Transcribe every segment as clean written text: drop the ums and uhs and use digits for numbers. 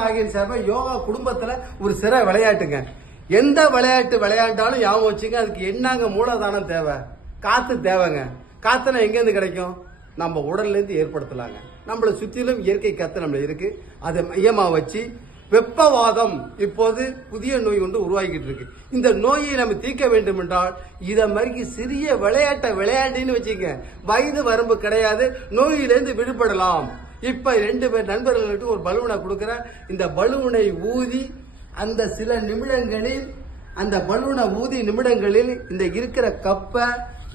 நாகேந்திர சார்பாக யோகா குடும்பத்துல ஒரு சிற விளையாட்டுங்க. எந்த விளையாட்டு விளையாண்டாலும் ஞாபகம் வச்சுங்க, அதுக்கு என்னங்க மூலதானம் தேவை? காத்து தேவைங்க. காத்துனா எங்கேருந்து கிடைக்கும்? நம்ம உடல்ல இருந்து ஏற்படுத்தலாங்க. நம்மளை சுற்றிலும் இயற்கை காத்து நம்மள இருக்கு. அதை மையமா வச்சு வெப்பவாதம் இப்போது புதிய நோய் ஒன்று உருவாக்கிட்டு இருக்கு. இந்த நோயை நம்ம தீர்க்க வேண்டும் என்றால் இத மாதிரி சிறிய விளையாட்டை விளையாண்டுன்னு வச்சுக்க, வயது வரம்பு கிடையாது, நோயிலிருந்து விடுபடலாம். இப்ப 2 பேர் நண்பர்களுக்கு ஒரு பலூனை கொடுக்குறேன். இந்த பலூனை ஊதி அந்த சில நிமிடங்களில், அந்த பலூனை ஊதி நிமிடங்களில் இந்த இருக்கிற கப்பை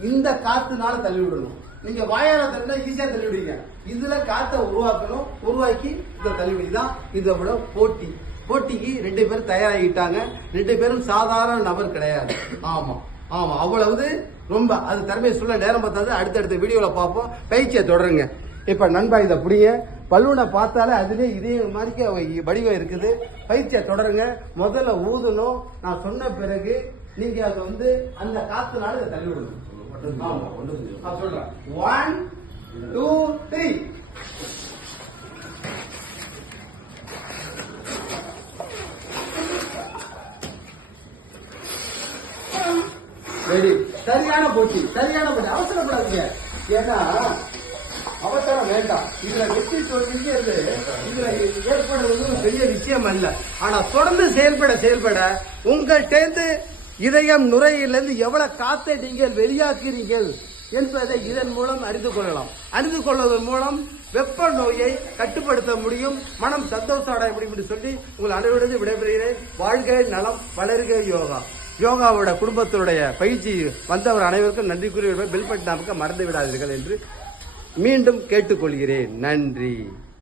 இந்த காத்துனால தள்ளி விடணும். நீங்க வாயால தள்ளினா ஈஸியா தள்ளி விடுவீங்க. இதுல காத்தை உருவாக்கணும். உருவாக்கி இதை தள்ளிவிடுதான் இதோட போட்டி. போட்டிக்கு 2 பேரும் தயாராகிட்டாங்க. 2 பேரும் சாதாரண நபர் கிடையாது. ஆமா ஆமா, அவ்வளவு ரொம்ப அது திறமையை சொல்ல நேரம் பார்த்தாது. அடுத்தடுத்த வீடியோல பார்ப்போம். பயிற்சியை தொடருங்க. இப்ப நண்பா இதை புரிய பலூனை பார்த்தாலே அதுலேயே இதே மாதிரி வடிவம் இருக்குது. பயிற்சியை தொடருங்க. முதல்ல ஊதணும். நான் சொன்ன பிறகு நீங்க அதை அந்த காத்துனால இதை தள்ளி விடணும். சொல்றேன். 1 2 3. ரெடி. சரியான போட்டி, சரியான போட்டி. அவசரப்படாதீங்க. ஏன்னா அவசரம் வேண்டாம். இதுல வெற்றி தோல்விங்கிறது இதுல ஏற்படுவது பெரிய விஷயம் அல்ல. ஆனா தொடர்ந்து செயல்பட உங்கள்கிட்ட இதயம் நுரையிலிருந்து எவ்வளவு காத்தை நீங்கள் வெளியாக்குறீர்கள் என்பதை இதன் மூலம் அறிந்து கொள்ளலாம். அறிந்து கொள்வதன் மூலம் வெப்ப நோயை கட்டுப்படுத்த முடியும். மனம் சந்தோஷம் அடைய முடியும் என்று சொல்லி உங்கள் அனைவரிடம் விடைபெறுகிறேன். வாழ்க நலம், வளர்க யோகா. யோகாவோட குடும்பத்தினுடைய பயிற்சி வந்தவர் அனைவருக்கும் நன்றி கூறி பெல் பட்டன் அமைக்க மறந்து விடாதீர்கள் என்று மீண்டும் கேட்டுக்கொள்கிறேன். நன்றி.